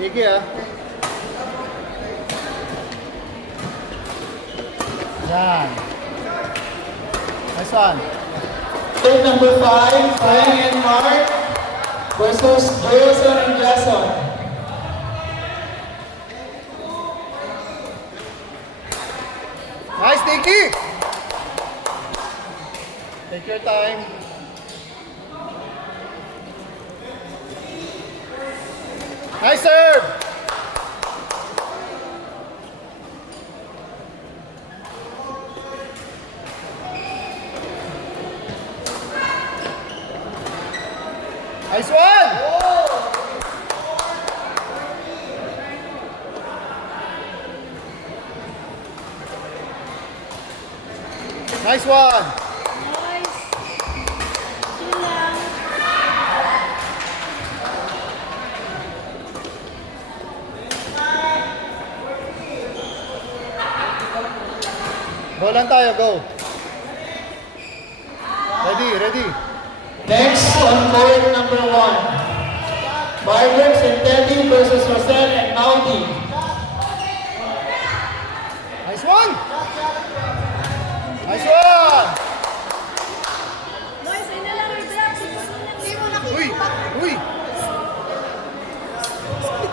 Iggy ah. Yan. Nice one. Team number 5, Frank and Mark versus Jason and Jason. Nice, Nicky! Take your time. Nice serve! Nice one! Nice one! Nice. Chill lang. Go lang tayo, go. Ready, ready. Next on court number 1, Fireworks and Teddy versus Rosel and Maudi. Nice one! Nice one! Boys, ayun na lang. Relax. Hindi mo nakita. Uy! Uy!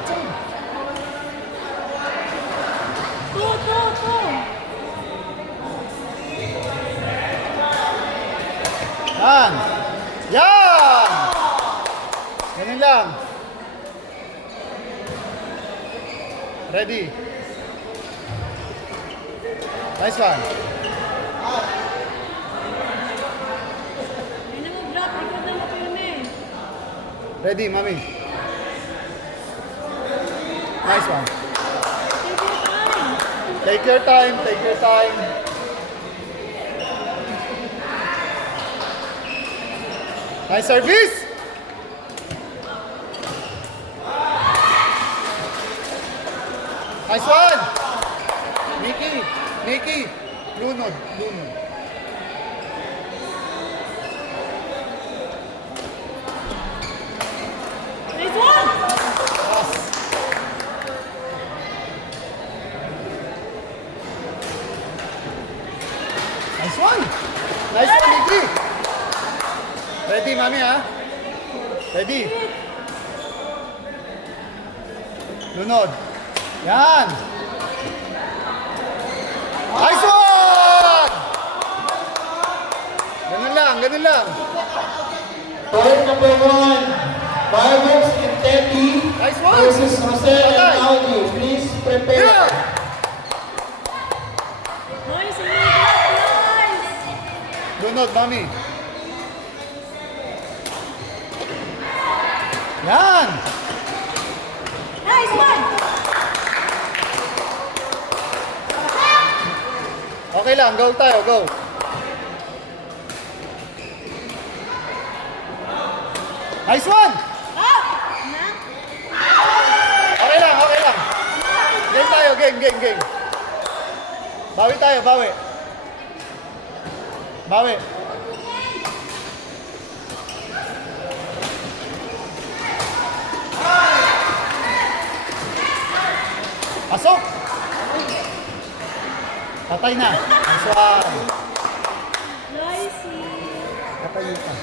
Two. Yan! Yan! Ganun lang. Ready. Nice one. Ayun na mag-drop. Ikaw na mapilme. Ready, mami. Nice one. Take your time. Take your time. Nice service. Nice one. Nikki. Lunod. Nice one. Yes. Nice one. Nice one, Nikki. Ready, mami, ha? Ready. Lunod. Yan. Nice one! Ganun lang. Court number 1, Fireworks and Teddy Nice one! versus Rosel and Patay. Maudi. Please prepare. Yeah! Nice. Ayun na mag-drop. Nice. Lunod, mami. Yan! Nice one. Okay lang, go tayo, go. Nice one! Up. Na. Okay lang. Game tayo, game. Bawi tayo. Bawi. Pasok! Patay na. Nice one. Nice. Patay pa.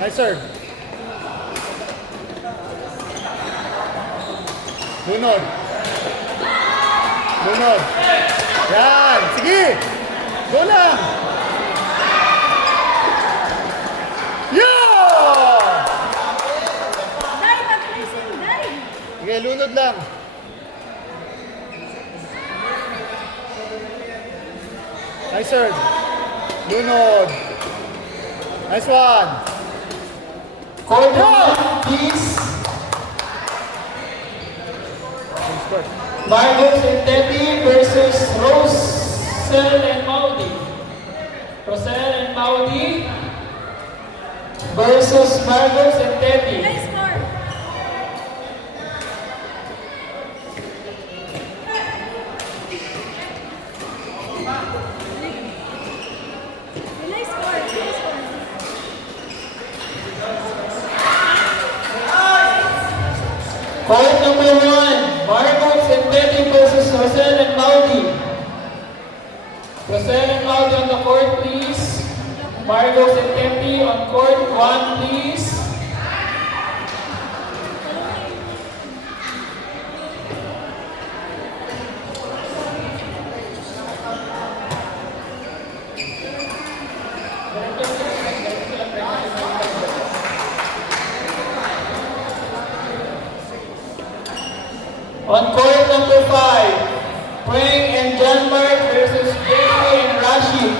Nice serve. Lunod. Yan. Sige. Go lang. Yeah! Dive. Pag-placing. Dive. Sige, lunod lang. Nice serve. Lunod. Nice one. Court number 1, please. Fireworks and Teddy versus Rosel and Maudi. Rosel and Maudi versus Fireworks and Teddy. Nice score. Nice score. Court number 1, Margot Senteti versus Rosel and Maudi. Rosel and Maudi on the court, please. Margot Senteti on court 1, please. On court number 5, Preng and John Mark versus Jeffrey and Rashid.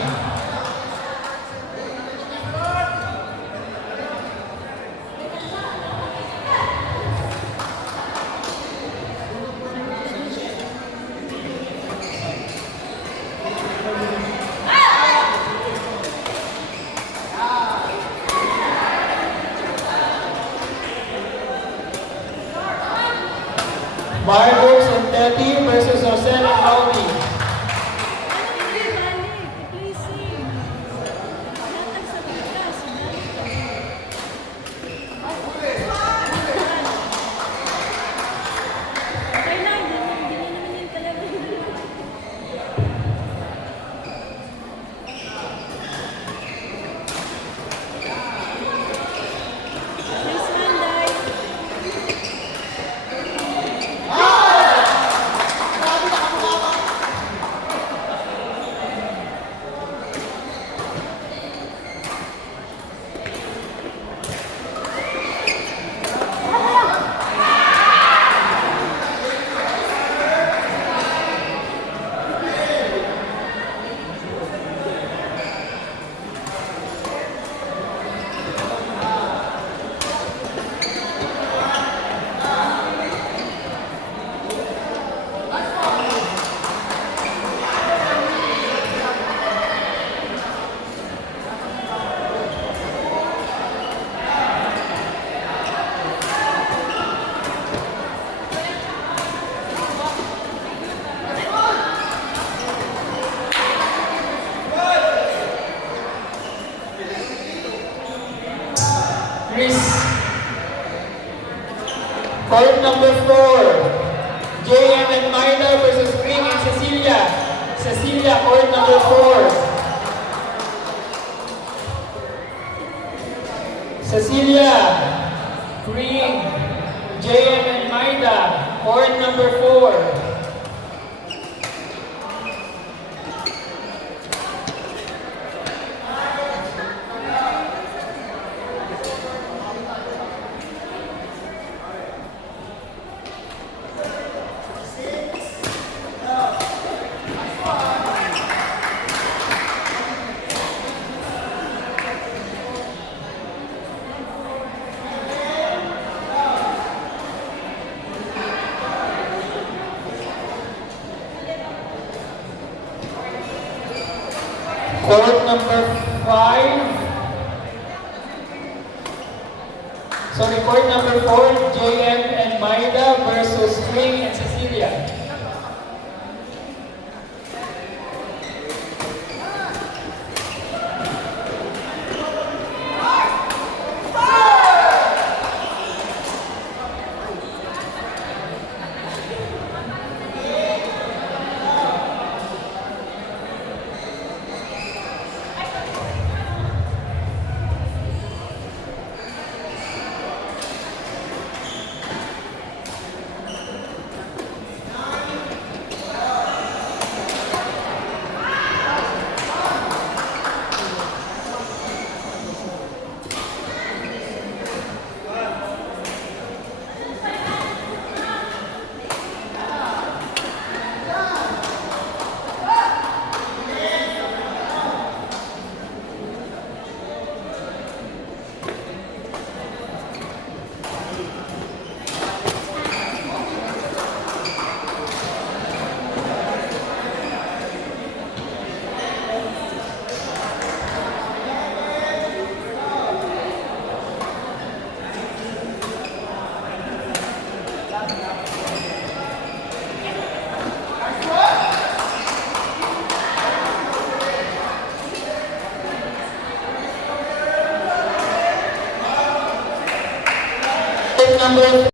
Margot Senteti versus Rosel and Maudi. Hindi balik. Please sing. Natag sa bukas. Okay lang. Hindi na naman yung talaga. Nice one, Day. Chris. Court number 4, JM and Maida versus Preng and Cecilia. Cecilia, court number 4. Cecilia, Preng, JM and Maida, court number 4. Court number 5. Sorry, court number 4, JM and Maida versus Preng and Cecilia. Number